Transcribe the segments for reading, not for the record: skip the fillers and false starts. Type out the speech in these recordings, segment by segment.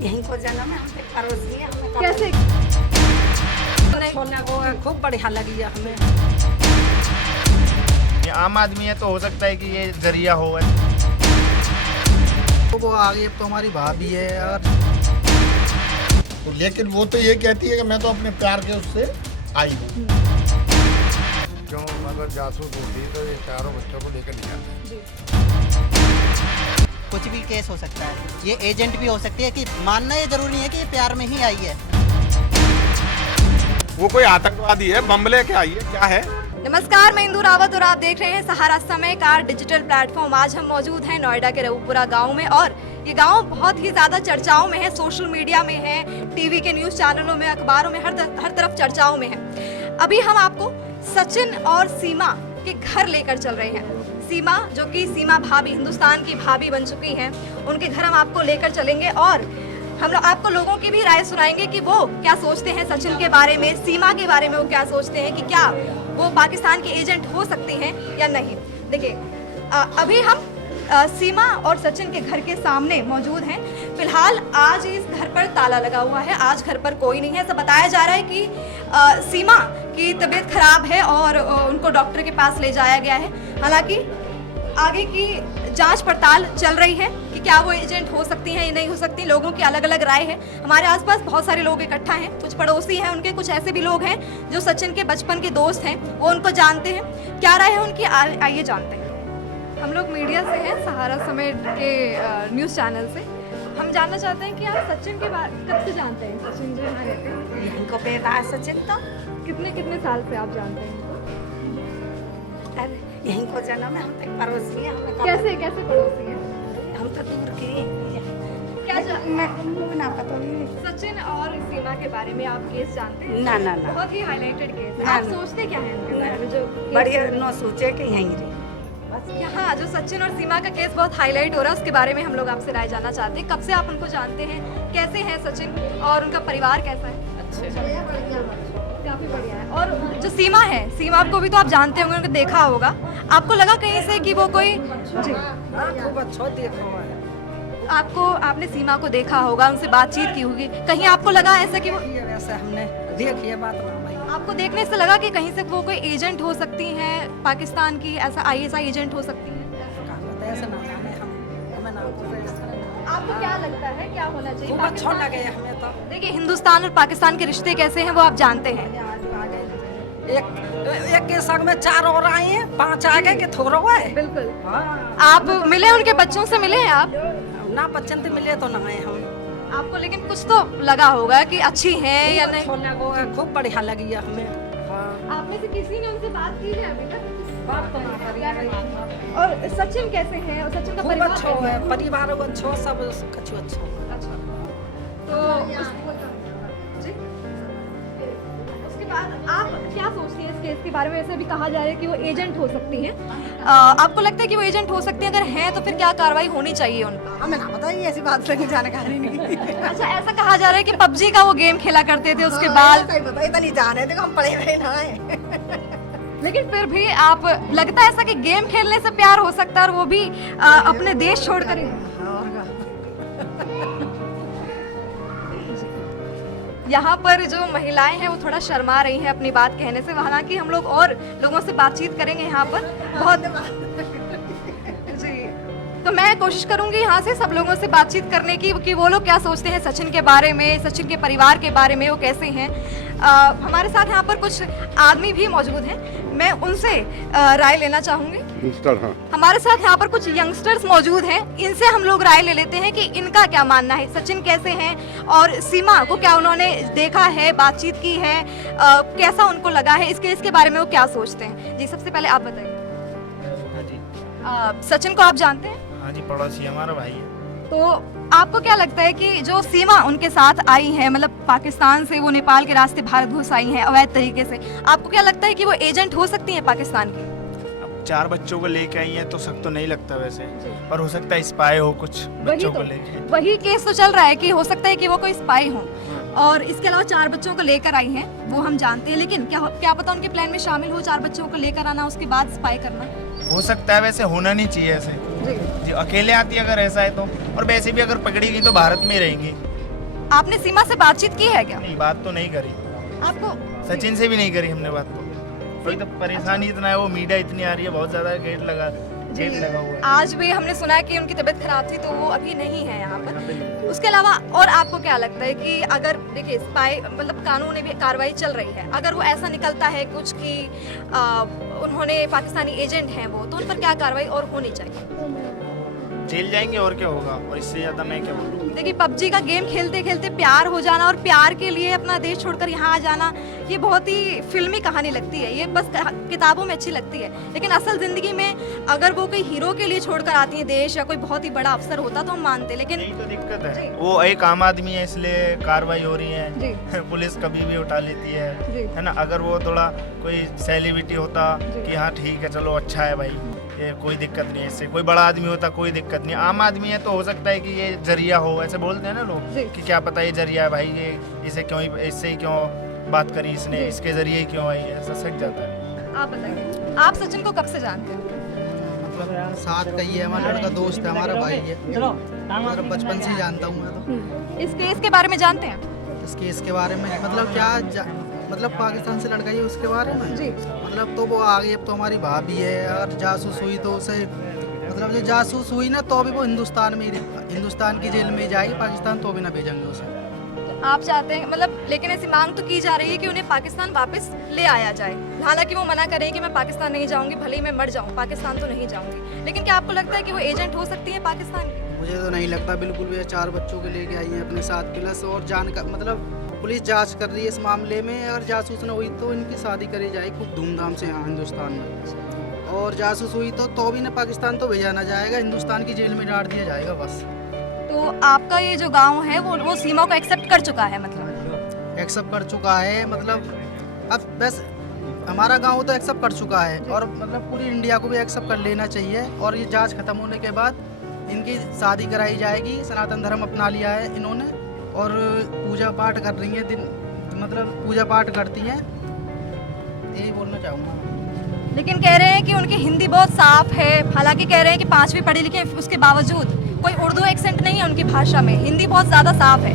यहीं को जन्म है, हमसे पड़ोसी है। हमें कैसे छोड़ने को खूब बढ़िया लगी है हमें। ये आम आदमी है तो हो सकता है कि ये जरिया हो। तो वो आगे अब तो हमारी भाभी है और लेकिन वो तो ये कहती है कि मैं तो अपने प्यार के उससे आई हूँ। क्यों अगर जासूस होती तो ये चारों बच्चों को लेकर नहीं आते। कुछ भी केस हो सकता है, ये एजेंट भी हो सकती है कि मानना ये जरूरी नहीं है कि ये प्यार में ही आई है। वो कोई आतंकवादी है, बम लेके आई है, क्या है? नमस्कार, मैं इंदु रावत और आप देख रहे हैं सहारा समय का डिजिटल प्लेटफॉर्म। आज हम मौजूद हैं नोएडा के रघुपुरा गांव में और ये गांव बहुत ही ज्यादा चर्चाओं में है, सोशल मीडिया में है, टीवी के न्यूज चैनलों में, अखबारों में, हर तरफ चर्चाओं में है। अभी हम आपको सचिन और सीमा के घर लेकर चल रहे हैं। सीमा जो कि सीमा भाभी, हिंदुस्तान की भाभी बन चुकी हैं, उनके घर हम आपको लेकर चलेंगे और हम लोग आपको लोगों की भी राय सुनाएंगे कि वो क्या सोचते हैं सचिन के बारे में, सीमा के बारे में वो क्या सोचते हैं कि क्या वो पाकिस्तान के एजेंट हो सकती हैं या नहीं। देखिए अभी हम सीमा और सचिन के घर के सामने मौजूद हैं। फिलहाल आज इस घर पर ताला लगा हुआ है, आज घर पर कोई नहीं है। ऐसा बताया जा रहा है कि सीमा की तबीयत खराब है और उनको डॉक्टर के पास ले जाया गया है। हालांकि आगे की जांच पड़ताल चल रही है कि क्या वो एजेंट हो सकती हैं या नहीं हो सकती। लोगों की अलग अलग राय है। हमारे आसपास बहुत सारे लोग इकट्ठा हैं, कुछ पड़ोसी हैं उनके, कुछ ऐसे भी लोग हैं जो सचिन के बचपन के दोस्त हैं, वो उनको जानते हैं। क्या राय है उनकी, आइए जानते हैं। हम लोग मीडिया से हैं, सहारा समय के न्यूज़ चैनल से। हम जानना चाहते हैं कि आप सचिन के बारे कब से जानते हैं? सचिन जो यहाँ रहते हैं, यहीं को बेटा है सचिन तो। कितने साल से आप जानते हैं इनको? अरे यहीं को जन्म है, हमसे पड़ोसी है। हमें कैसे पड़ोसी हैं? हम तो दूर के क्या मैं ना पता नहीं। सचिन और सीमा के बारे में आप केस जानते हैं? ना ना ना बहुत ही हाईलाइटेड केस है। ना, आप ना। सोचते क्या हैं उनके बारे में जो केस बढ़िया है? न सोचे कि यहीं रहे। हाँ, जो सचिन और सीमा का केस बहुत हाईलाइट हो रहा है, उसके बारे में हम लोग आपसे राय जानना चाहते हैं। कब से आप उनको जानते हैं, कैसे हैं सचिन और उनका परिवार कैसा है? काफी बढ़िया है। और जो सीमा है, सीमा को भी तो आप जानते होंगे, उनको देखा होगा। आपको लगा कहीं से कि वो कोई जी खूब अच्छा देखा हुआ है। आपने सीमा को देखा होगा, उनसे बातचीत की होगी, कहीं आपको लगा ऐसा कि वो वैसे हमने देखी है बात ना भाई। आपको देखने से लगा कि कहीं से वो कोई एजेंट हो सकती हैं पाकिस्तान की, ऐसा आईएसआई एजेंट हो सकती हैं? ऐसे ना जाने हम, हमें ना आपको क्या लगता है क्या होना चाहिए? खूब अच्छा लगे हमें तो। देखिए, हिंदुस्तान और पाकिस्तान के रिश्ते कैसे हैं वो आप जानते हैं। एक के संग में 4 और आए हैं, 5 आगे के थोड़ा हुआ है। बिल्कुल। हाँ। आप मिले उनके बच्चों से, मिले हैं आप? ना बच्चन तो मिले तो ना आए हम। आपको लेकिन कुछ तो लगा होगा कि अच्छी हैं या नहीं? छोड़ने को खूब बढ़िया लगी है हमें। हाँ। आप में से किसी ने उनसे बात की है अभी तक? बात तो ना करी है। और सचिन कैसे हैं और सचिन का खूब परिवार अच्छा कैसा है, है? परिवार को अच्छा, सब कछु अच्छा है। अच्छा, तो जी, उसके बाद आप क्या सोचती हैं इस केस के बारे में? वैसे भी कहा जा रहा है कि वो एजेंट हो सकती हैं। आपको लगता है कि वो एजेंट हो सकती हैं? अगर हैं तो फिर क्या कार्रवाई होनी चाहिए उन पर? हमें ना बताइए, ऐसी बात लगी जानकारी नहीं। अच्छा, ऐसा कहा जा रहा है कि पबजी का वो गेम खेला करते थे, उसके बाद सही बताइए, इतना नहीं जाने देखो, हम पढ़े हुए ना है। लेकिन फिर भी आप लगता है ऐसा कि गेम खेलने से प्यार हो सकता है और वो भी अपने देश छोड़कर? यहाँ पर जो महिलाएं हैं वो थोड़ा शर्मा रही हैं अपनी बात कहने से। हालांकि हम लोग और लोगों से बातचीत करेंगे यहाँ पर बहुत जी। तो मैं कोशिश करूंगी यहाँ से सब लोगों से बातचीत करने की कि वो लोग क्या सोचते हैं सचिन के बारे में, सचिन के परिवार के बारे में, वो कैसे हैं। हमारे साथ यहाँ पर कुछ आदमी भी मौजूद हैं, मैं उनसे राय लेना चाहूँगी। हाँ। हमारे साथ यहाँ पर कुछ यंगस्टर्स मौजूद हैं, इनसे हम लोग राय ले लेते हैं कि इनका क्या मानना है, सचिन कैसे हैं और सीमा को क्या उन्होंने देखा है, बातचीत की है, कैसा उनको लगा है, इसके बारे में वो क्या सोचते हैं। जी, सबसे पहले आप बताइए। सचिन को आप जानते हैं? हाँ जी, पड़ोसी हमारा भाई है। तो आपको क्या लगता है कि जो सीमा उनके साथ आई है, मतलब पाकिस्तान से वो नेपाल के रास्ते भारत घुस आई हैं अवैध तरीके से, आपको क्या लगता है कि वो एजेंट हो सकती हैं पाकिस्तान की? अब 4 बच्चों को लेके आई हैं तो शक तो नहीं लगता वैसे, पर हो सकता है स्पाई हो कुछ बच्चों को लेके। वही केस तो चल रहा है कि हो सकता है कि वो कोई स्पाई हो। और इसके अलावा 4 बच्चों को लेकर आई हैं, वो हम जानते हैं, लेकिन क्या पता उनके प्लान में शामिल हो 4 बच्चों को लेकर आना, उसके बाद स्पाई करना। हो सकता है, वैसे होना नहीं चाहिए ऐसे जी। अकेले आती है अगर ऐसा है तो, और वैसे भी अगर पकड़ेगी तो भारत में रहेंगी, आपने सीमा से बातचीत की है क्या? नहीं, बात तो नहीं करी, आपको सचिन से भी नहीं करी हमने बात तो। वही तो परेशानी इतना है, वो मीडिया इतनी आ रही है, बहुत ज्यादा गेट लगा हुआ है। आज भी हमने सुना है कि उनकी तबीयत खराब थी तो वो अभी नहीं है यहाँ पर। उसके अलावा और आपको क्या लगता है कि अगर देखिए स्पाई मतलब कानूनी भी कार्रवाई चल रही है, अगर वो ऐसा निकलता है कुछ कि उन्होंने पाकिस्तानी एजेंट हैं वो, तो उन पर क्या कार्रवाई और होनी चाहिए? जेल जाएंगे और क्या होगा, और इससे ज्यादा मैं क्या बोलूँ। देखिए पबजी का गेम खेलते खेलते प्यार हो जाना और प्यार के लिए अपना देश छोड़कर यहाँ आ जाना, ये बहुत ही फिल्मी कहानी लगती है, ये बस किताबों में अच्छी लगती है, लेकिन असल जिंदगी में अगर वो कोई हीरो के लिए छोड़कर आती है देश या कोई बहुत ही बड़ा अफसर होता तो हम मानते, लेकिन यही तो दिक्कत जी। है, वो एक आम आदमी है इसलिए कार्रवाई हो रही जी। है। पुलिस कभी भी उठा लेती जी। है ना। अगर वो थोड़ा कोई सेलिब्रिटी होता कि हाँ ठीक है चलो अच्छा है भाई, ये कोई दिक्कत नहीं है, इससे कोई बड़ा आदमी होता कोई दिक्कत नहीं। आम आदमी है तो हो सकता है कि ये जरिया हो, ऐसे बोलते हैं ना लोग जी। कि क्या पता ये जरिया है भाई, ये इसे क्यों इससे ही क्यों बात करी इसने, इसके जरिए ही क्यों आई, ऐसा सच जाता है। आप बताइए, आप सचिन को कब से जानते हैं? मतलब साथ का ही है, हमारा लड़का दोस्त है, हमारा भाई है, मतलब बचपन से ही जानता हूँ मैं तो। इस केस के बारे में जानते हैं? इस केस के बारे में मतलब क्या मतलब पाकिस्तान से लड़का ही है उसके बारे में जी। मतलब तो वो आ गई, अब तो हमारी भाभी है, अगर जासूस हुई तो उसे मतलब जो जासूस हुई ना तो अभी वो हिंदुस्तान की जेल में जाएगी, पाकिस्तान तो भी ना भेजेंगे उसे। आप चाहते हैं मतलब, लेकिन ऐसी मांग तो की जा रही है कि उन्हें पाकिस्तान वापस ले आया जाए, हालांकि वो मना करें कि मैं पाकिस्तान नहीं जाऊंगी, भले ही मैं मर जाऊं पाकिस्तान तो नहीं जाऊंगी, लेकिन क्या आपको लगता है कि वो एजेंट हो सकती है पाकिस्तान की? मुझे तो नहीं लगता बिल्कुल भी। 4 बच्चों के लेके आई है अपने साथ प्लस, और जानकर मतलब पुलिस जांच कर रही है इस मामले में, अगर जासूस न हुई तो इनकी शादी करी जाए खूब धूमधाम से यहाँ हिंदुस्तान में, और जासूस हुई तो भी ना पाकिस्तान तो भेजा ना जाएगा, हिंदुस्तान की जेल में डाल दिया जाएगा बस। तो आपका ये जो गाँव है वो सीमा को एक्सेप्ट कर चुका है, मतलब एक्सेप्ट कर चुका है, मतलब अब बस हमारा गांव तो एक्सेप्ट कर चुका है, और मतलब पूरी इंडिया को भी एक्सेप्ट कर लेना चाहिए, और ये जांच खत्म होने के बाद इनकी शादी कराई जाएगी। सनातन धर्म अपना लिया है इन्होंने, और पूजा पाठ कर रही हैं, मतलब पूजा पाठ करती हैं, यही बोलना चाहूँगा। लेकिन कह रहे हैं कि उनकी हिंदी बहुत साफ है, हालांकि कह रहे हैं कि 5वीं पढ़ी लिखी है, उसके बावजूद कोई उर्दू एक्सेंट नहीं है उनकी भाषा में, हिंदी बहुत ज़्यादा साफ है,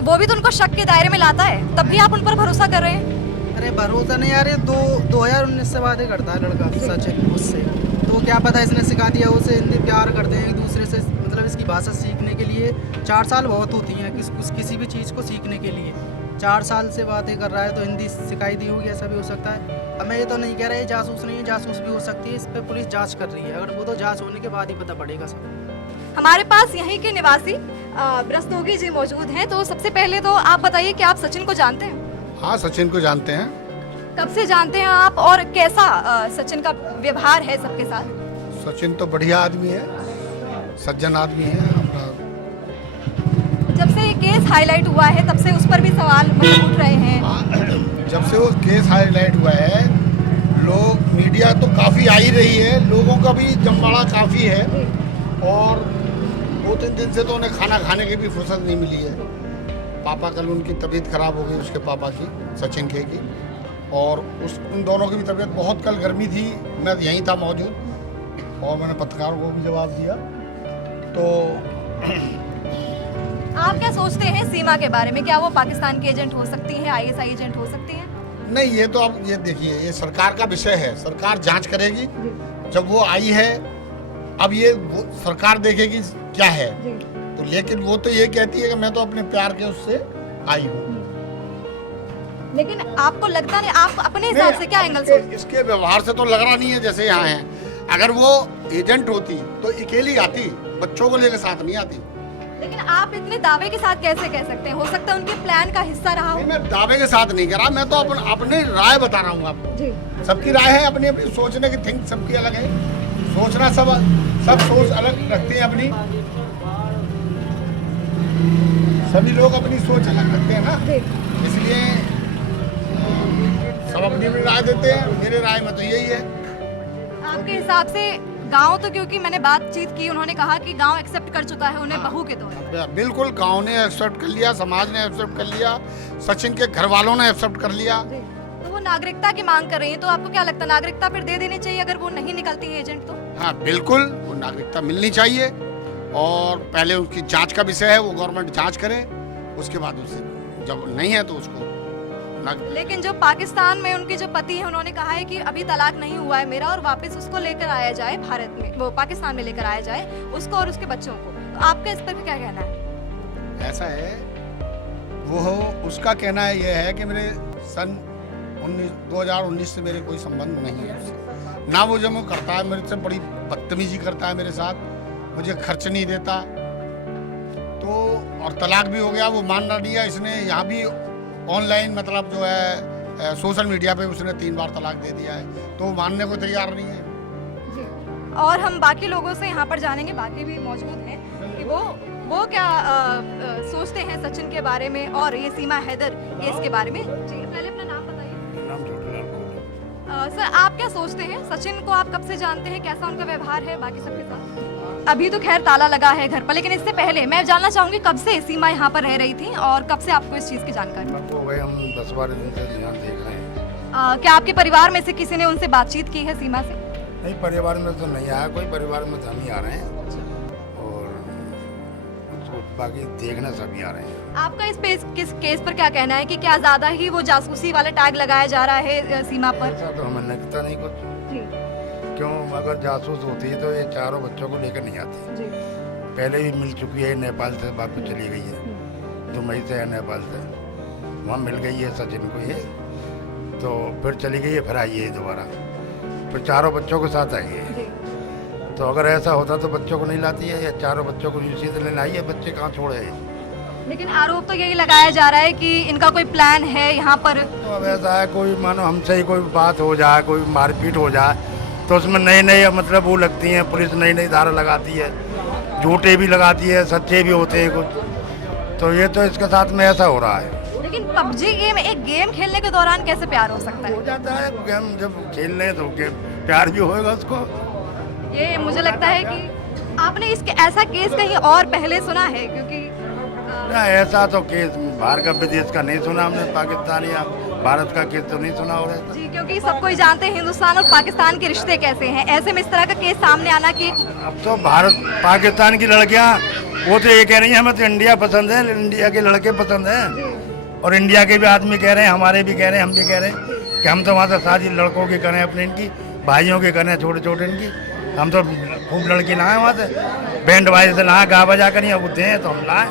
वो भी तो उनको शक के दायरे में लाता है, तब भी आप उन पर भरोसा कर रहे हैं? अरे भरोसा नहीं यार, ये 2019 से बातें करता है लड़का सचिन उससे, तो क्या पता इसने सिखा दिया उसे हिंदी, प्यार करते हैं एक दूसरे से, मतलब इसकी भाषा सीखने के लिए 4 साल बहुत होती हैं किसी भी चीज़ को सीखने के लिए। 4 साल से बातें कर रहा है तो हिंदी सिखाई दी होगी, ऐसा भी हो सकता है। अब मैं ये तो नहीं कह रहा है जासूस नहीं है, जासूस भी हो सकती है, इस पर पुलिस जांच कर रही है, अगर वो तो जांच होने के बाद ही पता पड़ेगा सब। हमारे पास यहीं के निवासी रस्तोगी जी मौजूद हैं, तो सबसे पहले तो आप बताइए कि आप सचिन को जानते हैं? हाँ, सचिन को जानते हैं। कब से जानते हैं आप, और कैसा सचिन का व्यवहार है सबके साथ? सचिन तो बढ़िया आदमी है, सज्जन आदमी है अपना। जब से ये केस हाईलाइट हुआ है तब से उस पर भी सवाल मतलब उठ रहे हैं। जब से वो केस हाईलाइट हुआ है, लोग मीडिया तो काफ़ी आ ही रही है, लोगों का भी जमवाड़ा काफ़ी है, और 2-3 दिन से तो उन्हें खाना खाने की भी फुर्सत नहीं मिली है। पापा कल उनकी तबीयत खराब हो गई, उसके पापा की, सचिन के की, और उन दोनों की भी तबीयत बहुत, कल गर्मी थी, मैं यहीं था मौजूद, और मैंने पत्रकारों को भी जवाब दिया। तो आप क्या सोचते हैं सीमा के बारे में, क्या वो पाकिस्तान की एजेंट हो सकती है, ISI एजेंट हो सकती है? नहीं, ये तो आप ये देखिए, ये सरकार का विषय है, सरकार जांच करेगी। जब वो आई है, अब ये सरकार देखेगी क्या है, तो लेकिन वो तो ये कहती है कि मैं तो अपने प्यार के उससे आई हूँ। लेकिन आपको लगता नहीं, आप अपने हिसाब से क्या एंगल से? इसके व्यवहार से तो लग रहा नहीं है जैसे यहाँ है। अगर वो एजेंट होती तो अकेली आती, बच्चों को लेकर साथ नहीं आती। लेकिन आप इतने दावे के साथ कैसे कह सकते हैं, हो सकता है उनके प्लान का हिस्सा रहा हो? मैं दावे के साथ नहीं कह रहा, मैं तो अपनी राय बता रहा हूँ आपको। जी। सबकी राय है, अपनी अपनी सोचने की थिंक सबकी अलग है, सोचना सब सोच अलग रखते हैं अपनी, सभी लोग अपनी सोच अलग रखते हैं ना, इसलिए सब अपनी अपनी राय देते हैं। मेरे राय में तो यही है। आपके हिसाब से गांव तो, क्योंकि मैंने बातचीत की, उन्होंने कहा कि गांव एक्सेप्ट कर चुका है उन्हें बहू के तौर पर। बिल्कुल, गांव ने एक्सेप्ट कर लिया, समाज ने एक्सेप्ट कर लिया, सचिन के घर वालों ने एक्सेप्ट कर लिया। तो वो नागरिकता की मांग कर रही है, तो आपको क्या लगता है नागरिकता फिर दे देनी चाहिए अगर वो नहीं निकलती है एजेंट तो? हाँ बिल्कुल, वो नागरिकता मिलनी चाहिए, और पहले उसकी जांच का विषय है, वो गवर्नमेंट जांच करे, उसके बाद उससे जब नहीं है तो उसको ना। लेकिन जो पाकिस्तान में उनके जो पति हैं उन्होंने कहा है कि अभी तलाक नहीं हुआ है मेरा और वापस उसको लेकर आया जाए भारत में, वो पाकिस्तान में लेकर आया जाए उसको और उसके बच्चों को। तो आपका इस पर क्या कहना है? ऐसा है, वो उसका कहना है ये है कि मेरे सन 2019 से मेरे कोई संबंध नहीं है उससे। ना वो जब करता है मेरे से बड़ी बदतमीजी करता है मेरे साथ, मुझे खर्च नहीं देता, तो और तलाक भी हो गया, वो मान ना दिया इसने। यहाँ भी ऑनलाइन मतलब जो है सोशल मीडिया पे उसने 3 बार तलाक दे दिया है, तो वो मानने को तैयार नहीं है। और हम बाकी लोगों से यहाँ पर जानेंगे, बाकी भी मौजूद हैं कि वो क्या सोचते हैं सचिन के बारे में और ये सीमा हैदर केस के बारे में। जी पहले अपना नाम बताइए। नाम छोटूलाल। सर आप क्या सोचते हैं, सचिन को आप कब से जानते हैं, कैसा उनका व्यवहार है बाकी सबके साथ? अभी तो खैर ताला लगा है घर पर, लेकिन इससे पहले मैं जानना चाहूंगी कब से सीमा यहाँ पर रह रही थी और कब से आपको इस चीज़ की जानकारी? हो गए हम 10-12 दिन से यहाँ देख रहे हैं। क्या आपके परिवार में से किसी ने उनसे बातचीत की है सीमा से? नहीं, परिवार में तो नहीं आया कोई, परिवार में तो हम ही आ रहे हैं और उसको बाकी देखना सभी आ रहे हैं। आपका किस केस पर क्या कहना है कि क्या ज्यादा ही वो जासूसी वाला टैग लगाया जा रहा है सीमा पर? ऐसा तो हमें लगता नहीं कुछ। जी क्यों, अगर जासूस होती है तो ये चारों बच्चों को लेकर नहीं आती। जी पहले भी मिल चुकी है, नेपाल से वापस चली गई है, दुबई से है नेपाल से, वहाँ मिल गई है सचिन को ये, तो फिर चली गई है, फिर आई है दोबारा, फिर चारों बच्चों के साथ आई है। तो अगर ऐसा होता तो बच्चों को नहीं लाती है, या चारों बच्चों को यूसी से लेना आई है, बच्चे कहाँ छोड़े हैं। लेकिन आरोप तो यही लगाया जा रहा है कि इनका कोई प्लान है यहाँ पर। तो अब ऐसा है, कोई मानो हमसे ही कोई बात हो जाए, कोई मारपीट हो जाए, तो उसमें नई नई मतलब वो लगती हैं, पुलिस नई नई धारा लगाती है, झूठे भी लगाती है, सच्चे भी होते हैं कुछ। तो ये तो इसके साथ में ऐसा हो रहा है। लेकिन पबजी गेम, एक गेम खेलने के दौरान कैसे प्यार हो सकता हो है? जाता है, गेम जब खेल रहे हैं तो प्यार भी होएगा उसको। ये मुझे लगता है कि आपने इसके ऐसा केस कहीं और पहले सुना है, क्योंकि ना ऐसा तो केस बाहर का विदेश का नहीं सुना हमने, पाकिस्तान या भारत का केस तो नहीं सुना हो रहा। जी, क्योंकि सब कोई जानते हैं हिंदुस्तान और पाकिस्तान के रिश्ते कैसे हैं, ऐसे में इस तरह का केस सामने आना कि अब तो भारत पाकिस्तान की लड़कियां वो तो ये कह रही हैं हमें तो इंडिया पसंद है, इंडिया के लड़के पसंद हैं, और इंडिया के भी आदमी कह रहे हैं, हमारे भी कह रहे हैं, हम भी कह रहे हैं कि हम तो वहाँ से शादी लड़कों की करें, अपने इनकी भाइयों के करें, छोटे छोटे इनकी, हम तो खूब लड़की लाएं वहाँ से, बैंड बाजे से लाएं, गा बजा कर होते हैं तो हम लाएं।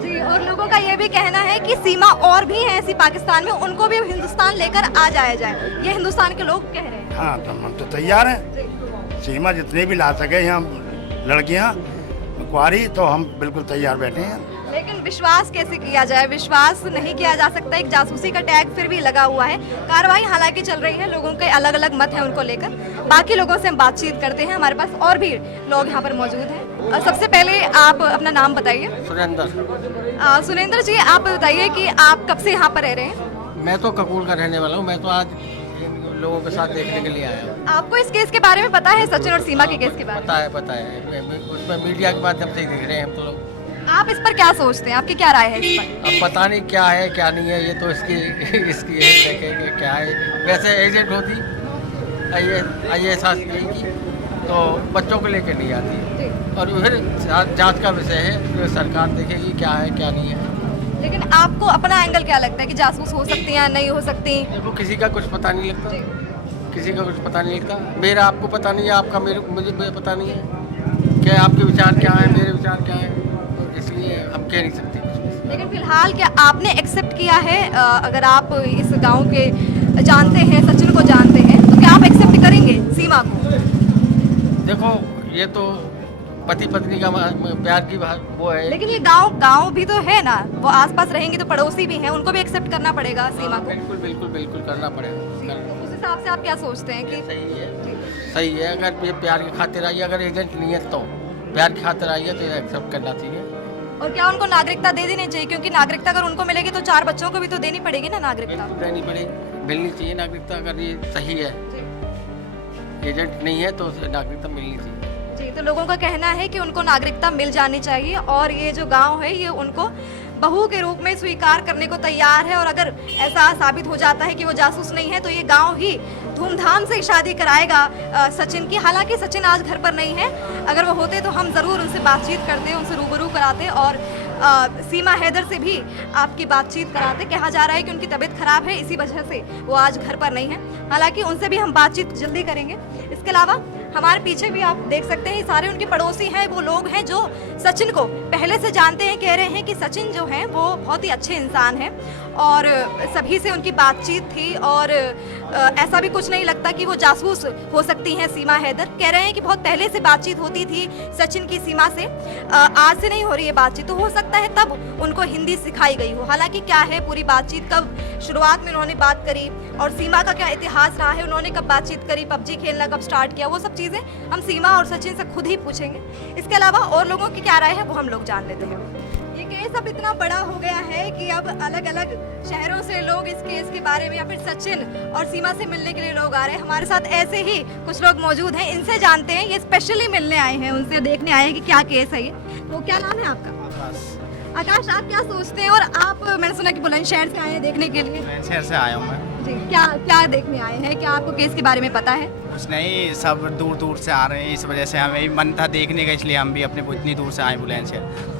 जी, और लोगों का ये भी कहना है कि सीमा और भी है ऐसी पाकिस्तान में, उनको भी हिंदुस्तान लेकर आ जाया जाए, ये हिंदुस्तान के लोग कह रहे हैं। हाँ, तो हम तो तैयार हैं, सीमा जितने भी ला सके यहाँ लड़कियाँ कुंवारी, तो हम बिल्कुल तैयार बैठे हैं। लेकिन विश्वास कैसे किया जाए? विश्वास नहीं किया जा सकता, एक जासूसी का टैग फिर भी लगा हुआ है। कार्रवाई हालांकि चल रही है, लोगों के अलग अलग मत हैं उनको लेकर, बाकी लोगों से हम बातचीत करते हैं, हमारे पास और भी लोग यहाँ पर मौजूद हैं। सबसे पहले आप अपना नाम बताइए। सुरेंद्र जी, आप बताइए कि आप कब से यहाँ पर रह रहे हैं? मैं तो कपूर का रहने वाला हूँ, मैं तो आज लोगों के साथ देखने के लिए आया हूँ। आपको इस केस के बारे में पता है, सचिन और सीमा के केस के बारे में? पता है, उसमें मीडिया के माध्यम से ही देख रहे हैं हम तो लोग। आप इस पर क्या सोचते हैं, आपकी क्या राय है इस पर? अब पता नहीं क्या है क्या नहीं है, ये तो इसकी है, देखेंगे क्या है। वैसे एजेंट होती IAS की तो बच्चों को लेकर नहीं आती, और फिर जांच का विषय है, तो सरकार देखेगी क्या है क्या नहीं है। लेकिन आपको अपना एंगल क्या लगता है कि जासूस हो सकती हैं, नहीं हो सकती? देखो, किसी का कुछ पता नहीं लगता, किसी का कुछ पता नहीं लगता। मेरा आपको पता नहीं है, आपका मुझे पता नहीं है, क्या आपके विचार क्या है, मेरे विचार क्या है, इसलिए हम कह नहीं सकते कुछ। लेकिन फिलहाल क्या आपने एक्सेप्ट किया है, अगर आप इस गांव के जानते हैं, सचिन को जानते हैं, तो क्या आप एक्सेप्ट करेंगे सीमा को? देखो, ये तो पति पत्नी का प्यार की बात वो है। लेकिन ये गांव भी तो है ना, वो आसपास रहेंगे तो पड़ोसी भी हैं, उनको भी एक्सेप्ट करना पड़ेगा सीमा को। बिल्कुल करना पड़ेगा। तो उस हिसाब से आप क्या सोचते हैं कि सही है, अगर ये प्यार की खातिर आई, अगर एजेंट नहीं है तो प्यार की खातिर आई है तो ये एक्सेप्ट करना चाहिए। और क्या उनको नागरिकता दे देनी चाहिए? क्योंकि नागरिकता अगर उनको मिलेगी तो 4 बच्चों को भी तो देनी पड़ेगी ना नागरिकता। देनी पड़ेगी, मिलनी चाहिए नागरिकता, अगर ये सही है, एजेंट नहीं है तो उसे नागरिकता मिलनी चाहिए। जी, तो लोगों का कहना है कि उनको नागरिकता मिल जानी चाहिए, और ये जो गांव है ये उनको बहू के रूप में स्वीकार करने को तैयार है, और अगर ऐसा साबित हो जाता है कि वो जासूस नहीं है तो ये गांव ही धूमधाम से शादी कराएगा सचिन की। हालांकि सचिन आज घर पर नहीं है, अगर वो होते तो हम ज़रूर उनसे बातचीत करते, उनसे रूबरू कराते और सीमा हैदर से भी आपकी बातचीत कराते। कहा जा रहा है कि उनकी तबीयत खराब है, इसी वजह से वो आज घर पर नहीं है। हालांकि उनसे भी हम बातचीत जल्दी करेंगे। इसके अलावा हमारे पीछे भी आप देख सकते हैं सारे उनके पड़ोसी हैं, वो लोग हैं जो सचिन को पहले से जानते हैं। कह रहे हैं कि सचिन जो हैं वो बहुत ही अच्छे इंसान हैं और सभी से उनकी बातचीत थी और ऐसा भी कुछ नहीं लगता कि वो जासूस हो सकती हैं सीमा हैदर। कह रहे हैं कि बहुत पहले से बातचीत होती थी सचिन की सीमा से, आज से नहीं हो रही है बातचीत। तो हो सकता है तब उनको हिंदी सिखाई गई हो। हालांकि क्या है पूरी बातचीत, कब शुरुआत में उन्होंने बात करी और सीमा का क्या इतिहास रहा है, उन्होंने कब बातचीत करी, पबजी खेलना कब स्टार्ट किया, वो सब चीज़ें हम सीमा और सचिन से खुद ही पूछेंगे। इसके अलावा और लोगों की क्या राय है वो हम लोग जान लेते हैं। ये केस अब इतना बड़ा हो गया है कि अब अलग अलग शहरों से लोग इस केस के बारे में या फिर सचिन और सीमा से मिलने के लिए लोग आ रहे हैं। हमारे साथ ऐसे ही कुछ लोग मौजूद हैं, इनसे जानते हैं। ये स्पेशली मिलने आए हैं, उनसे देखने आए हैं कि क्या केस है ये। तो क्या नाम है आपका? आकाश, आप क्या सोचते हैं? और आप, मैंने सुना कि बुलंदशहर से आए हैं देखने के लिए। बुलंदशहर से आया हूँ मैं जी, क्या देखने आए हैं? क्या आपको केस के बारे में पता है? कुछ नहीं, सब दूर दूर से आ रहे हैं, इस वजह से हमें मन था देखने का, इसलिए हम भी अपने इतनी दूर से आए बुलंदशहर।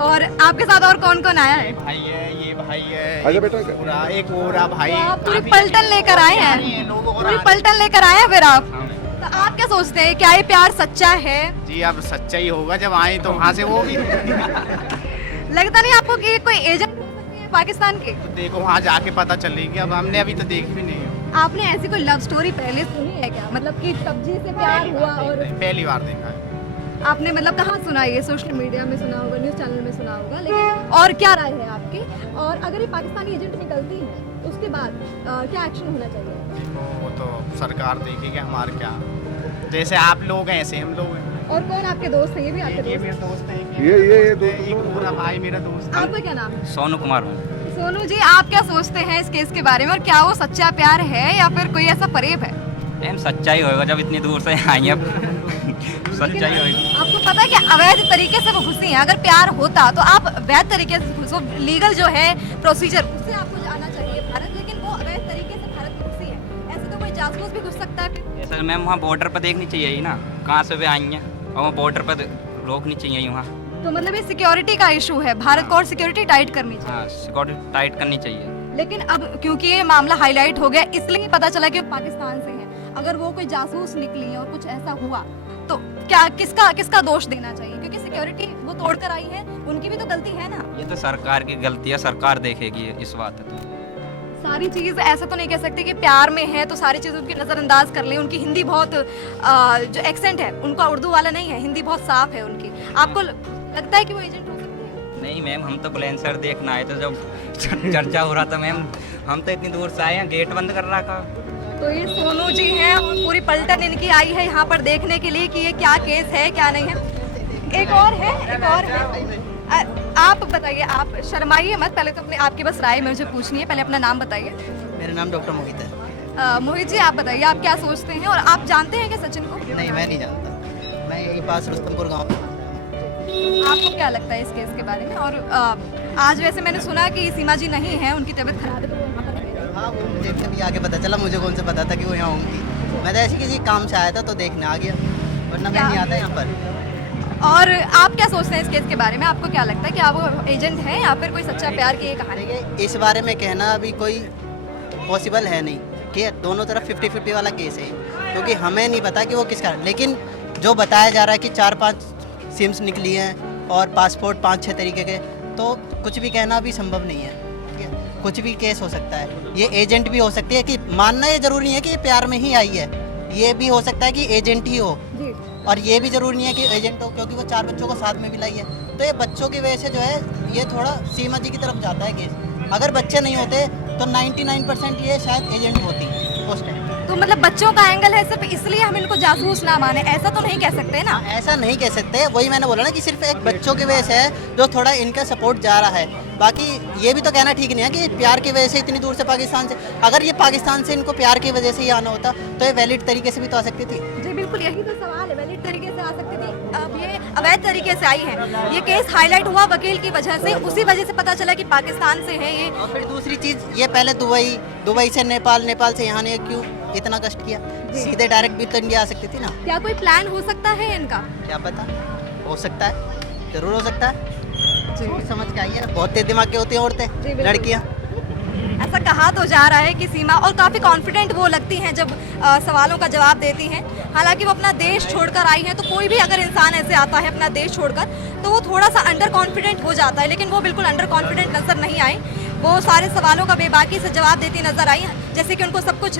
और आपके साथ और कौन कौन आया है? भाई है, ये भाई है, एक और भाई। तो आप पूरी पलटन लेकर आए हैं? पूरी पलटन लेकर आए हैं फिर आप? तो आप क्या सोचते हैं, क्या ये प्यार सच्चा है? जी अब सच्चा ही होगा, जब आए तो वहाँ से वो भी लगता नहीं आपको कि कोई एजेंट हो सकती है पाकिस्तान के? तो देखो वहाँ जाके पता चलेगी, अब हमने अभी तो देखी भी नहीं। आपने ऐसी कोई लव स्टोरी पहले सुनी है क्या? मतलब कि पबजी से प्यार हुआ? और पहली बार देखा है। आपने मतलब कहाँ सुना ये? सोशल मीडिया में सुना होगा, न्यूज़ चैनल में सुना होगा, लेकिन और क्या राय है आपकी? और अगर ये पाकिस्तानी एजेंट निकलती है उसके बाद क्या एक्शन होना चाहिए? वो तो सरकार देखेगी, हमारे क्या, जैसे आप लोग हैं ऐसे हम लोग हैं। और कौन आपके दोस्त हैं? ये भी आपके दोस्त? मेरे दोस्त हैं, ये एक पूरा भाई मेरा दोस्त। आपका क्या नाम है? सोनू कुमार। सोनू जी, आप क्या सोचते हैं इस केस के बारे में, और क्या वो सच्चा प्यार है या फिर कोई ऐसा फरेब है? मैम सच्चा ही होगा, जब इतनी दूर से आई हैं सच्चा ही होगा। आपको पता है कि अवैध तरीके से वो घुसी हैं। अगर प्यार होता तो आप वैध तरीके से घुसो, लीगल जो है प्रोसीजर उससे आपको जाना चाहिए भारत, लेकिन वो अवैध तरीके से भारत में घुसी है। ऐसे तो कोई जासूस भी घुस सकता है फिर। सर मैम वहाँ बॉर्डर पर देखनी चाहिए ना, कहाँ से भी आई हैं, और वो बॉर्डर पर रोकनी चाहिए वहाँ। तो मतलब ये सिक्योरिटी का इशू है, भारत को और सिक्योरिटी टाइट करनी चाहिए। हाँ सिक्योरिटी टाइट करनी चाहिए। लेकिन अब क्योंकि ये मामला हाईलाइट हो गया, इसलिए पता चला कि वो पाकिस्तान से है। अगर वो कोई जासूस निकली और कुछ ऐसा हुआ तो क्या किसका दोष देना चाहिए? क्योंकि सिक्योरिटी वो तोड़कर आई है, उनकी भी तो गलती है ना। ये तो सरकार की गलती है, सरकार देखेगी इस बात है। तो सारी चीज़ ऐसा तो नहीं कह सकते कि प्यार में है तो सारी चीज़ उनकी नज़रअंदाज कर लें। उनकी हिंदी बहुत जो एक्सेंट है उनका उर्दू वाला नहीं है, हिंदी बहुत साफ है उनकी। आपको लगता है कि वो एजेंट हो सकती है? नहीं मैम, हम तो बुलंदशहर देखना आए थे, जब चर्चा हो रहा था मैम, हम तो इतनी दूर से आए हैं, गेट बंद कर रखा। तो ये सोनू जी हैं और पूरी पलटन इनकी आई है यहाँ पर देखने के लिए कि ये क्या केस है क्या नहीं है। एक और है। आप बताइए, आप शर्माइए मत, पहले तो अपने आपकी बस राय मुझे पूछनी है, पहले अपना नाम बताइए। मेरा नाम डॉक्टर मोहित है। मोहित जी, आप बताइए आप क्या सोचते हैं, और आप जानते हैं क्या सचिन को? नहीं, मैं नहीं जानता, मैं यही पास रुस्तमपुर गाँव में। आपको क्या लगता है इस केस के बारे में? और आज वैसे मैंने सुना कि सीमा जी नहीं है, उनकी तबीयत खराब है, तो वो यहाँ पर नहीं। हाँ, वो मुझे भी आगे पता चला, मुझे कौन से पता था कि वो यहाँ होंगी। मैं तो ऐसे किसी काम से आया था तो देखने आ गया, वरना मैं नहीं आता यहाँ पर। और आप क्या सोचते हैं इस केस के बारे में? आपको क्या लगता है कि आप वो एजेंट हैं या फिर कोई सच्चा प्यार की ये कहानी? देखिए, इस बारे में कहना अभी कोई पॉसिबल है नहीं कि दोनों तरफ 50-50 वाला केस है, क्योंकि हमें नहीं पता कि वो किसका। लेकिन जो बताया जा रहा है कि 4-5 सिम्स निकली हैं और पासपोर्ट 5-6 तरीके के, तो कुछ भी कहना अभी संभव नहीं है। ठीक है, कुछ भी केस हो सकता है। ये एजेंट भी हो सकती है, कि मानना ये ज़रूरी नहीं है कि ये प्यार में ही आई है, ये भी हो सकता है कि एजेंट ही हो। और ये भी ज़रूरी नहीं है कि एजेंट हो, क्योंकि वो 4 बच्चों को साथ में भी लाई है। तो ये बच्चों की वजह से जो है ये थोड़ा सीमा जी की तरफ जाता है केस। अगर बच्चे नहीं होते तो 99% ये शायद एजेंट होती उस टाइम। तो मतलब बच्चों का एंगल है सिर्फ इसलिए हम इनको जासूस ना माने, ऐसा तो नहीं कह सकते ना? ऐसा नहीं कह सकते, वही मैंने बोला ना कि सिर्फ एक बच्चों की वजह से है जो थोड़ा इनका सपोर्ट जा रहा है। बाकी ये भी तो कहना ठीक नहीं है कि प्यार की वजह से इतनी दूर से पाकिस्तान से, अगर ये पाकिस्तान से इनको प्यार की वजह से ही आना होता तो ये वैलिड तरीके से भी तो आ सकती थी। जी बिल्कुल, यही तो सवाल है, वैलिड तरीके से आ सकती थी। अब ये अवैध तरीके से आई है। ये केस हाईलाइट हुआ वकील की वजह से, उसी वजह से पता चला कि पाकिस्तान से है ये। और फिर दूसरी चीज़, ये पहले दुबई से नेपाल, नेपाल से यहाँ ने क्यों इतना कष्ट किया? सीधे डायरेक्ट भी तो इंडिया आ सकती थी ना। क्या कोई प्लान हो सकता है इनका? क्या पता, हो सकता है, जरूर हो सकता है। सोच समझ के आई है, बहुत तेज दिमाग की होती हैं औरतें, लड़कियाँ। ऐसा कहा तो जा रहा है कि सीमा और काफ़ी कॉन्फिडेंट वो लगती हैं जब सवालों का जवाब देती हैं। हालांकि वो अपना देश छोड़कर आई हैं, तो कोई भी अगर इंसान ऐसे आता है अपना देश छोड़कर तो वो थोड़ा सा अंडर कॉन्फिडेंट हो जाता है, लेकिन वो बिल्कुल अंडर कॉन्फिडेंट नज़र नहीं आई। वो सारे सवालों का बेबाकी से जवाब देती नजर आई, जैसे कि उनको सब कुछ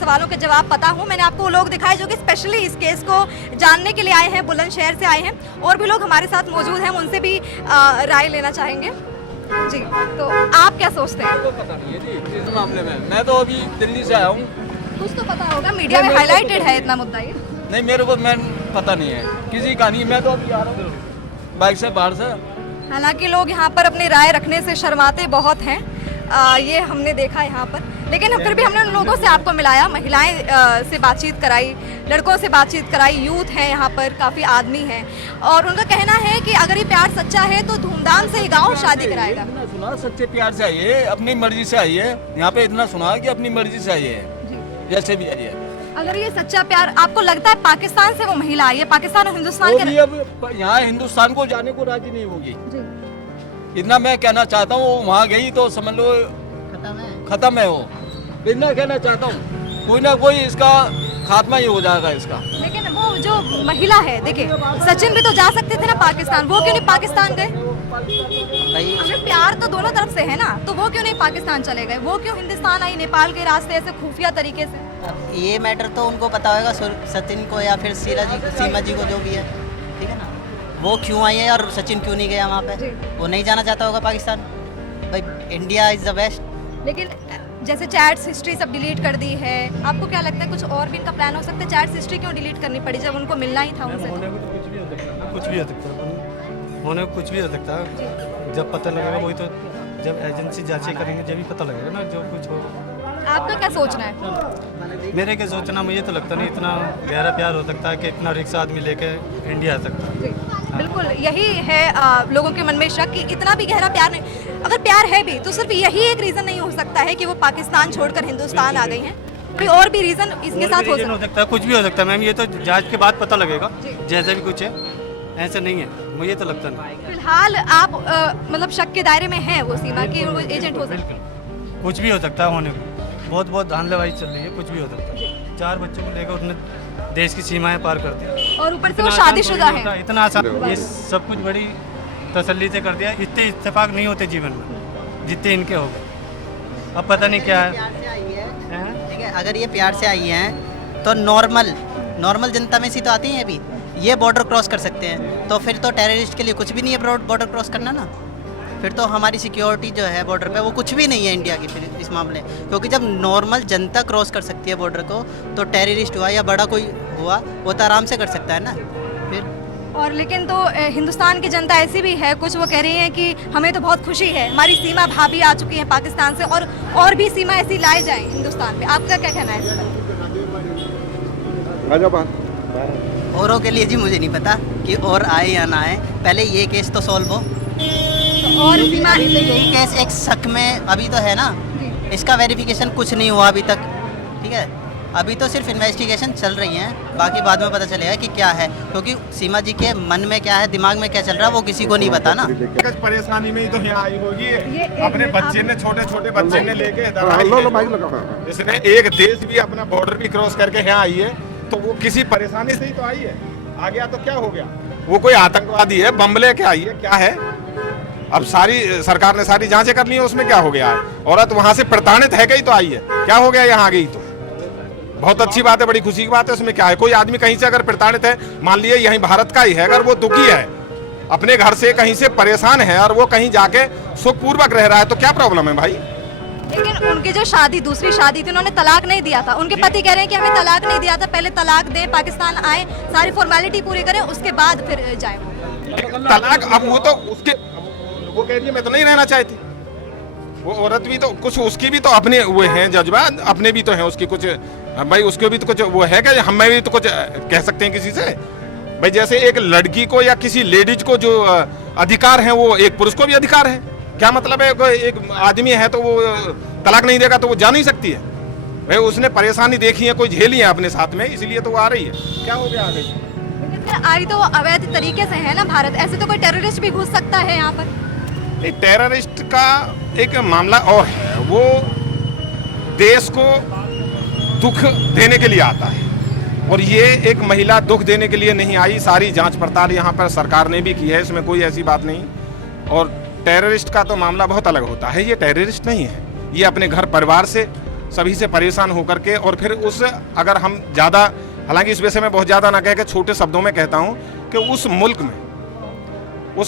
सवालों के जवाब पता हो। मैंने आपको वो लोग दिखाए जो कि स्पेशली इस केस को जानने के लिए आए हैं, बुलंदशहर से आए हैं। और भी लोग हमारे साथ मौजूद हैं, उनसे भी राय लेना चाहेंगे। जी, तो आप क्या सोचते हैं? पता नहीं है जी इस मामले में। मैं तो अभी दिल्ली से आया हूँ। कुछ तो पता होगा, मीडिया में हाईलाइटेड है इतना मुद्दा ये। नहीं, मेरे को पता नहीं है किसी का नहीं। मैं तो अभी आ रहा हूँ बाइक से बाहर से। हालांकि लोग यहाँ पर अपनी राय रखने से शर्माते बहुत हैं, ये हमने देखा यहाँ पर। लेकिन फिर भी हमने उन लोगों से आपको मिलाया, महिलाएं से बातचीत कराई, लड़कों से बातचीत कराई, यूथ है यहाँ पर, काफ़ी आदमी हैं, और उनका कहना है कि अगर ये प्यार सच्चा है तो धूमधाम से गाँव शादी कराएगा। इतना सुना सच्चे प्यार से आई है, अपनी मर्जी से आई है। यहाँ पे इतना सुना कि अपनी मर्जी से आई है, जैसे भी आई है। अगर ये सच्चा प्यार आपको लगता है पाकिस्तान से वो महिला आई है, पाकिस्तान और हिंदुस्तान के अब यहाँ हिंदुस्तान को जाने को राजी नहीं होगी, इतना मैं कहना चाहता हूँ। वहाँ गई तो समझ लो खत्म है वो, इतना कहना चाहता हूँ। कोई ना कोई इसका खात्मा ही हो जाएगा इसका। लेकिन वो जो महिला है, देखिए सचिन भी तो जा सकते थे ना पाकिस्तान, वो क्यों नहीं पाकिस्तान गए? अगर प्यार तो दोनों तरफ से है ना, तो वो क्यों नहीं पाकिस्तान चले गए? वो क्यों हिंदुस्तान आई नेपाल के रास्ते ऐसे खुफिया तरीके से? ये मैटर तो उनको पता होगा, सचिन को या फिर सीमा जी को, जो भी है, ठीक है ना। वो क्यों आई है और सचिन क्यों नहीं गया वहाँ पे? वो नहीं जाना चाहता होगा पाकिस्तान। भाई इंडिया इज द बेस्ट। लेकिन जैसे चैट्स हिस्ट्री सब डिलीट कर दी है, आपको क्या लगता है कुछ और भी इनका प्लान हो सकता है? चैट्स हिस्ट्री क्यों डिलीट करनी पड़ी जब उनको मिलना ही था उनसे? होने को तो कुछ भी हो सकता है, कुछ भी हो सकता है, होने को कुछ भी हो सकता है। जब पता लगेगा वही तो, जब एजेंसी जांचें करेंगे जब भी पता लगेगा ना जो कुछ हो। आपका क्या सोचना है? मेरे क्या सोचना, मुझे तो लगता नहीं इतना गहरा प्यार हो सकता है कि इतना रिक्शा आदमी लेके इंडिया आ सकता है। बिल्कुल यही है लोगों के मन में शक कि इतना भी गहरा प्यार नहीं। अगर प्यार है भी तो सिर्फ यही एक रीज़न नहीं हो सकता है कि वो पाकिस्तान छोड़कर हिंदुस्तान आ गई हैं, कोई और भी रीज़न इसके साथ हो सकता है। कुछ भी हो सकता है मैम, ये तो जांच के बाद पता लगेगा, जैसे भी कुछ है, ऐसा नहीं है, मुझे तो लगता नहीं। फिलहाल आप मतलब शक के दायरे में हैं वो सीमा की, वो एजेंट हो सकते हैं? कुछ भी हो सकता है होने को, बहुत धांधलेबाजी चल रही है, कुछ भी हो सकता है। 4 बच्चों को लेकर उसने देश की सीमाएं पार कर दी, और ऊपर से वो शादीशुदा है। इतना आसान ये सब कुछ बड़ी तसल्ली से कर दिया। इतने इत्तेफाक नहीं होते जीवन में जितने इनके हो गए। अब पता नहीं क्या है। ठीक है, अगर ये प्यार से आई हैं तो नॉर्मल जनता में सी तो आती हैं, अभी ये बॉर्डर क्रॉस कर सकते हैं, तो फिर तो टेररिस्ट के लिए कुछ भी नहीं है बॉर्डर क्रॉस करना ना। फिर तो हमारी सिक्योरिटी जो है बॉर्डर पे वो कुछ भी नहीं है इंडिया की फिर इस मामले, क्योंकि जब नॉर्मल जनता क्रॉस कर सकती है बॉर्डर को, तो टेररिस्ट हुआ या बड़ा कोई हुआ वो तो आराम से कर सकता है ना फिर। और लेकिन तो हिंदुस्तान की जनता ऐसी भी है, कुछ वो कह रही है कि हमें तो बहुत खुशी है, हमारी सीमा भाभी आ चुकी है पाकिस्तान से, और भी सीमा ऐसी लाए जाए हिंदुस्तान पे। आपका क्या कहना है? औरों के लिए जी मुझे नहीं पता कि और आए या ना आए, पहले ये केस तो सॉल्व हो। और सीमा यही केस एक शक में अभी तो है ना, इसका वेरिफिकेशन कुछ नहीं हुआ अभी तक, ठीक है। अभी तो सिर्फ इन्वेस्टिगेशन चल रही है, बाकी बाद में पता चलेगा कि क्या है, क्योंकि सीमा जी के मन में क्या है, दिमाग में क्या चल रहा है, वो किसी को नहीं पता ना। परेशानी में ही तो यहाँ आई होगी, अपने बच्चे ने, छोटे बच्चे ने लेके इधर आई है। इसने एक देश भी अपना बॉर्डर भी क्रॉस करके यहाँ आई है, तो वो किसी परेशानी से ही तो आई है। आ गया तो क्या हो गया? वो कोई आतंकवादी है, बम लेके आई है, क्या है? अब सारी सरकार ने सारी जांचें कर ली है, उसमें क्या हो गया है? औरत वहां से प्रताड़ित है गई तो आई है, क्या हो गया यहाँ आ गई तो? बहुत अच्छी बात है, बड़ी खुशी की बात है, उसमें क्या है? कोई आदमी कहीं से अगर प्रताड़ित है, मान लिए यहीं भारत का ही है, अगर वो दुखी है, अपने घर से कहीं से परेशान है और वो कहीं जाके सुखपूर्वक रह रहा है, तो क्या प्रॉब्लम है भाई? लेकिन उनकी जो दूसरी शादी थी, उन्होंने तलाक नहीं दिया था। उनके पति कह रहे हैं कि हमें तलाक नहीं दिया था, पहले तलाक दें, पाकिस्तान आए, सारी फॉर्मेलिटी पूरी करें, उसके बाद फिर जाए तलाक। अब वो तो उसके, वो कह रही है मैं तो नहीं रहना चाहती, वो औरत भी तो कुछ, उसकी भी तो अपने वो हैं जज्बात, अपने भी तो हैं उसकी कुछ, भाई उसके भी तो कुछ वो है कि हमें भी तो कुछ कह सकते हैं किसी से भाई। जैसे एक लड़की को या किसी लेडीज को जो अधिकार है, वो एक पुरुष को भी अधिकार है। क्या मतलब है? कोई एक आदमी है तो वो तलाक नहीं देगा तो वो जा नहीं सकती है भाई? उसने परेशानी देखी है, कोई झेली है अपने साथ में, इसलिए तो वो आ रही है। क्या हो गया? आ गई आई तो अवैध तरीके से है ना भारत, ऐसे तो कोई टेररिस्ट भी घुस सकता है यहाँ पर। नहीं, टेररिस्ट का एक मामला और है, वो देश को दुख देने के लिए आता है और ये एक महिला दुख देने के लिए नहीं आई। सारी जांच पड़ताल यहाँ पर सरकार ने भी की है, इसमें कोई ऐसी बात नहीं। और टेररिस्ट का तो मामला बहुत अलग होता है, ये टेररिस्ट नहीं है, ये अपने घर परिवार से सभी से परेशान होकर के और फिर उस अगर हम ज़्यादा, हालांकि इस विषय में बहुत ज़्यादा ना कह के छोटे शब्दों में कहता हूँ कि उस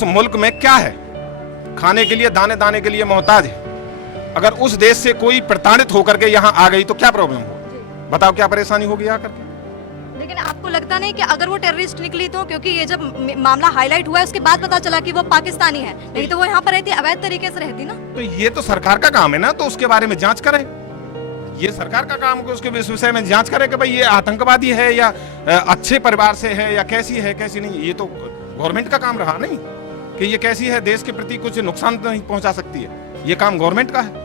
मुल्क में क्या है, खाने के लिए दाने दाने के लिए मोहताज है। अगर उस देश से कोई प्रताड़ित होकर के यहाँ आ गई तो क्या प्रॉब्लम हो, बताओ क्या परेशानी होगी आकर के। लेकिन आपको लगता नहीं कि अगर वो टेररिस्ट निकली तो, क्योंकि ये जब मामला हाईलाइट हुआ है उसके बाद पता चला कि वो पाकिस्तानी है, नहीं तो वो यहाँ पर रहती, अवैध तरीके से रहती ना। तो ये तो सरकार का काम है ना, तो उसके बारे में जांच करें, ये सरकार का काम है, उसके विषय में जांच करें कि भाई ये आतंकवादी है या अच्छे परिवार से है या कैसी है कैसी नहीं। ये तो गवर्नमेंट का काम रहा नहीं कि ये कैसी है, देश के प्रति कुछ नुकसान नहीं पहुंचा सकती है, ये काम गवर्नमेंट का है।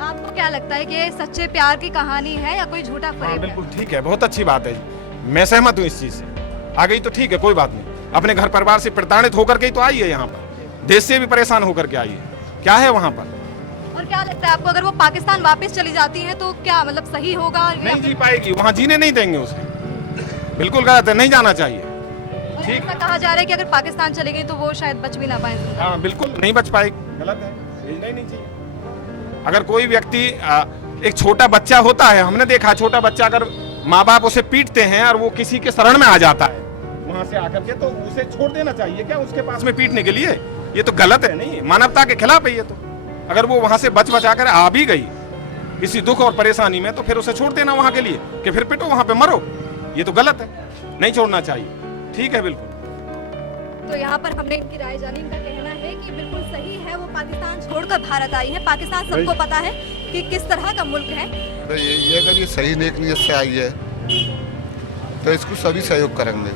आपको क्या लगता है कि ये सच्चे प्यार की कहानी है या कोई झूठा फरेब है? बिल्कुल ठीक है, बहुत अच्छी बात है, मैं सहमत हूँ इस चीज से। आ गई तो ठीक है, कोई बात नहीं, अपने घर परिवार से प्रताड़ित होकर के ही तो आई है यहाँ पर, देश से भी परेशान होकर के आई है, क्या है वहाँ पर। और क्या लगता है आपको, अगर वो पाकिस्तान वापस चली जाती है तो क्या मतलब सही होगा? नहीं जी पाएगी, वहाँ जीने नहीं देंगे उसे, बिल्कुल गलत है, नहीं जाना चाहिए। ठीक है, कहा जा रहा है कि अगर पाकिस्तान चली गई तो वो शायद बच भी ना पाए। हाँ बिल्कुल नहीं बच पाएगी, गलत है, भेजना ही नहीं चाहिए। अगर कोई व्यक्ति एक छोटा बच्चा होता है, हमने देखा छोटा बच्चा अगर माँ बाप उसे पीटते हैं और वो किसी के शरण में आ जाता है वहां से आकर के, तो उसे छोड़ देना चाहिए क्या उसके पास में पीटने के लिए? ये तो गलत है, नहीं मानवता के खिलाफ है ये तो। अगर वो वहां से बचा कर आ भी गई किसी दुख और परेशानी में तो फिर उसे छोड़ देना वहां के लिए कि फिर पिटो वहां पे मरो, ये तो गलत है, नहीं छोड़ना चाहिए। ठीक है, बिल्कुल। तो यहाँ पर हमने इनकी राय जानी, इनका कहना है कि बिल्कुल सही है, वो पाकिस्तान छोड़कर भारत आई है। पाकिस्तान सबको पता है कि किस तरह का मुल्क है। तो ये अगर ये सही नेक नीयत से आई है तो इसको सभी सहयोग करेंगे,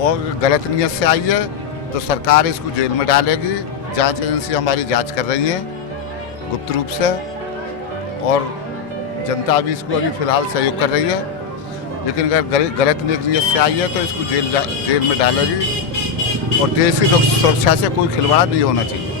और गलत नीयत से आई है तो सरकार इसको जेल में डालेगी। जांच एजेंसी हमारी जांच कर रही है गुप्त रूप से, और जनता भी इसको अभी फिलहाल सहयोग कर रही है। लेकिन अगर गलत नीयत से आई है तो इसको जेल में डालेगी, और देश की सुरक्षा से कोई खिलवाड़ नहीं होना चाहिए।